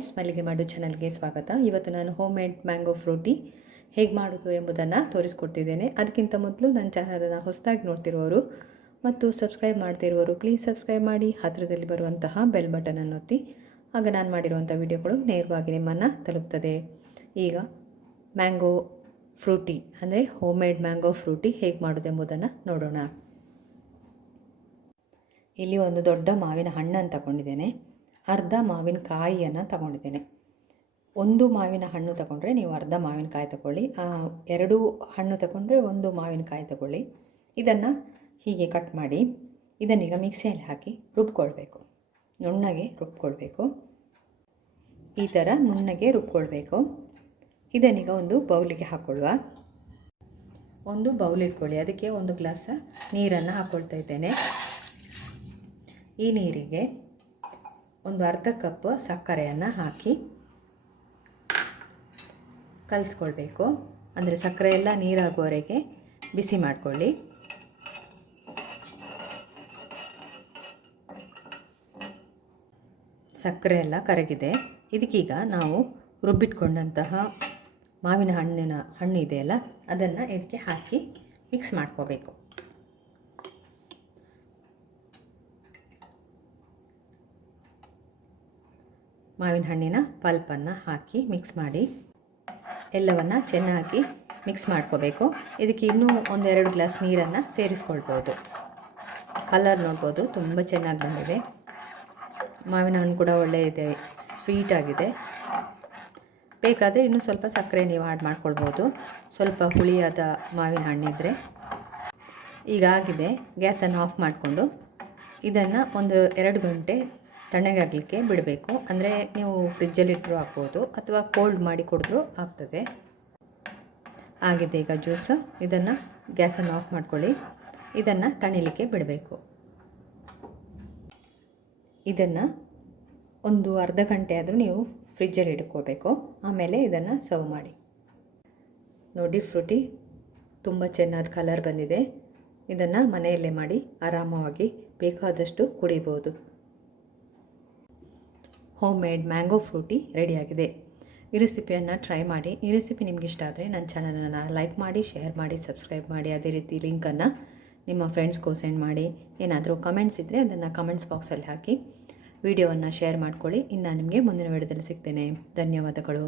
Friends, ಮಲ್ಲಿಗೆ ಮಾಡು ಚಾನಲ್ಗೆ ಸ್ವಾಗತ. ಇವತ್ತು ನಾನು ಹೋಮ್ ಮೇಡ್ ಮ್ಯಾಂಗೋ ಫ್ರೂಟಿ ಹೇಗೆ ಮಾಡೋದು ಎಂಬುದನ್ನು ತೋರಿಸ್ಕೊಡ್ತಿದ್ದೇನೆ. ಅದಕ್ಕಿಂತ ಮೊದಲು ನನ್ನ ಚಾನಲನ್ನು ಹೊಸದಾಗಿ ನೋಡ್ತಿರುವವರು ಮತ್ತು ಸಬ್ಸ್ಕ್ರೈಬ್ ಮಾಡ್ತಿರುವವರು ಪ್ಲೀಸ್ ಸಬ್ಸ್ಕ್ರೈಬ್ ಮಾಡಿ, ಹತ್ತಿರದಲ್ಲಿ ಬರುವಂತಹ ಬೆಲ್ ಬಟನನ್ನು ಒತ್ತಿ. ಆಗ ನಾನು ಮಾಡಿರುವಂಥ ವಿಡಿಯೋಗಳು ನೇರವಾಗಿ ನಿಮ್ಮನ್ನು ತಲುಪ್ತದೆ. ಈಗ ಮ್ಯಾಂಗೋ ಫ್ರೂಟಿ ಅಂದರೆ ಹೋಮ್ ಮೇಡ್ ಮ್ಯಾಂಗೋ ಫ್ರೂಟಿ ಹೇಗೆ ಮಾಡೋದು ಎಂಬುದನ್ನು ನೋಡೋಣ. ಇಲ್ಲಿ ಒಂದು ದೊಡ್ಡ ಮಾವಿನ ಹಣ್ಣನ್ನು ತಗೊಂಡಿದ್ದೇನೆ, ಅರ್ಧ ಮಾವಿನಕಾಯಿಯನ್ನು ತಗೊಂಡಿದ್ದೇನೆ. ಒಂದು ಮಾವಿನ ಹಣ್ಣು ತಗೊಂಡ್ರೆ ನೀವು ಅರ್ಧ ಮಾವಿನಕಾಯಿ ತಗೊಳ್ಳಿ, 2 ಹಣ್ಣು ತಗೊಂಡ್ರೆ 1 ಮಾವಿನಕಾಯಿ ತಗೊಳ್ಳಿ. ಇದನ್ನು ಹೀಗೆ ಕಟ್ ಮಾಡಿ ಇದನ್ನೀಗ ಮಿಕ್ಸಿಯಲ್ಲಿ ಹಾಕಿ ರುಬ್ಕೊಳ್ಬೇಕು. ನುಣ್ಣಗೆ ರುಬ್ಕೊಳ್ಬೇಕು. ಈ ಥರ ನುಣ್ಣಗೆ ರುಬ್ಕೊಳ್ಬೇಕು. ಇದನ್ನೀಗ ಒಂದು ಬೌಲಿಗೆ ಹಾಕ್ಕೊಳ್ಳುವ. ಒಂದು ಬೌಲ್ ಇಟ್ಕೊಳ್ಳಿ, ಅದಕ್ಕೆ 1 ಗ್ಲಾಸ್ ನೀರನ್ನು ಹಾಕ್ಕೊಳ್ತಾ ಇದ್ದೇನೆ. ಈ ನೀರಿಗೆ ಒಂದು ಅರ್ಧ ಕಪ್ ಸಕ್ಕರೆಯನ್ನು ಹಾಕಿ ಕಲಿಸ್ಕೊಳ್ಬೇಕು. ಅಂದರೆ ಸಕ್ಕರೆ ಎಲ್ಲ ನೀರಾಗುವವರೆಗೆ ಬಿಸಿ ಮಾಡಿಕೊಳ್ಳಿ. ಸಕ್ಕರೆ ಎಲ್ಲ ಕರಗಿದೆ. ಇದಕ್ಕೀಗ ನಾವು ರುಬ್ಬಿಟ್ಕೊಂಡಂತಹ ಮಾವಿನ ಹಣ್ಣು ಇದೆಯಲ್ಲ, ಅದನ್ನು ಇದಕ್ಕೆ ಹಾಕಿ ಮಿಕ್ಸ್ ಮಾಡ್ಕೋಬೇಕು. ಮಾವಿನ ಹಣ್ಣಿನ ಪಲ್ಪನ್ನು ಹಾಕಿ ಮಿಕ್ಸ್ ಮಾಡಿ ಎಲ್ಲವನ್ನು ಚೆನ್ನಾಗಿ ಮಿಕ್ಸ್ ಮಾಡ್ಕೋಬೇಕು. ಇದಕ್ಕೆ ಇನ್ನೂ 1-2 ಗ್ಲಾಸ್ ನೀರನ್ನು ಸೇರಿಸ್ಕೊಳ್ಬೋದು. ಕಲರ್ ನೋಡ್ಬೋದು, ತುಂಬ ಚೆನ್ನಾಗಿ ಬಂದಿದೆ. ಮಾವಿನ ಹಣ್ಣು ಕೂಡ ಒಳ್ಳೆಯದಿದೆ, ಸ್ವೀಟ್ ಆಗಿದೆ. ಬೇಕಾದರೆ ಇನ್ನೂ ಸ್ವಲ್ಪ ಸಕ್ಕರೆ ನೀವು ಆ್ಯಡ್ ಮಾಡ್ಕೊಳ್ಬೋದು, ಸ್ವಲ್ಪ ಹುಳಿಯಾದ ಮಾವಿನ ಹಣ್ಣಿದ್ದರೆ. ಈಗ ಆಗಿದೆ. ಗ್ಯಾಸನ್ನು ಆಫ್ ಮಾಡಿಕೊಂಡು ಇದನ್ನು 1-2 ಗಂಟೆ ತಣ್ಣಗಾಗಲಿಕ್ಕೆ ಬಿಡಬೇಕು. ಅಂದರೆ ನೀವು ಫ್ರಿಜ್ಜಲ್ಲಿಟ್ಟರೂ ಹಾಕ್ಬೋದು ಅಥವಾ ಕೋಲ್ಡ್ ಮಾಡಿ ಕುಡಿದ್ರೂ ಆಗ್ತದೆ. ಆಗಿದೆ ಈಗ ಜ್ಯೂಸು. ಇದನ್ನು ಗ್ಯಾಸನ್ನು ಆಫ್ ಮಾಡ್ಕೊಳ್ಳಿ. ಇದನ್ನು ತಣಿಲಿಕ್ಕೆ ಬಿಡಬೇಕು. ಇದನ್ನು ಒಂದು ಅರ್ಧ ಗಂಟೆ ಆದರೂ ನೀವು ಫ್ರಿಜ್ಜಲ್ಲಿ ಇಟ್ಕೋಬೇಕು. ಆಮೇಲೆ ಇದನ್ನು ಸರ್ವ್ ಮಾಡಿ. ನೋಡಿ, ಫ್ರೂಟಿ ತುಂಬ ಚೆನ್ನಾದ ಕಲರ್ ಬಂದಿದೆ. ಇದನ್ನು ಮನೆಯಲ್ಲೇ ಮಾಡಿ ಆರಾಮವಾಗಿ ಬೇಕಾದಷ್ಟು ಕುಡಿಬೋದು. ಹೋಮ್ ಮೇಡ್ ಮ್ಯಾಂಗೋ ಫ್ರೂಟಿ ರೆಡಿಯಾಗಿದೆ. ಈ ರೆಸಿಪಿಯನ್ನು ಟ್ರೈ ಮಾಡಿ. ಈ ರೆಸಿಪಿ ನಿಮ್ಗೆ ಇಷ್ಟ ಆದರೆ ನನ್ನ ಚಾನಲನ್ನು ಲೈಕ್ ಮಾಡಿ, ಶೇರ್ ಮಾಡಿ, ಸಬ್ಸ್ಕ್ರೈಬ್ ಮಾಡಿ. ಅದೇ ರೀತಿ ಲಿಂಕನ್ನು ನಿಮ್ಮ ಫ್ರೆಂಡ್ಸ್ಗೂ ಸೆಂಡ್ ಮಾಡಿ. ಏನಾದರೂ ಕಮೆಂಟ್ಸ್ ಇದ್ದರೆ ಅದನ್ನು ಕಮೆಂಟ್ಸ್ ಬಾಕ್ಸಲ್ಲಿ ಹಾಕಿ ವಿಡಿಯೋವನ್ನು ಶೇರ್ ಮಾಡ್ಕೊಳ್ಳಿ. ಇನ್ನು ನಿಮಗೆ ಮುಂದಿನ ವಿಡಿಯೋದಲ್ಲಿ ಸಿಗ್ತೇನೆ. ಧನ್ಯವಾದಗಳು.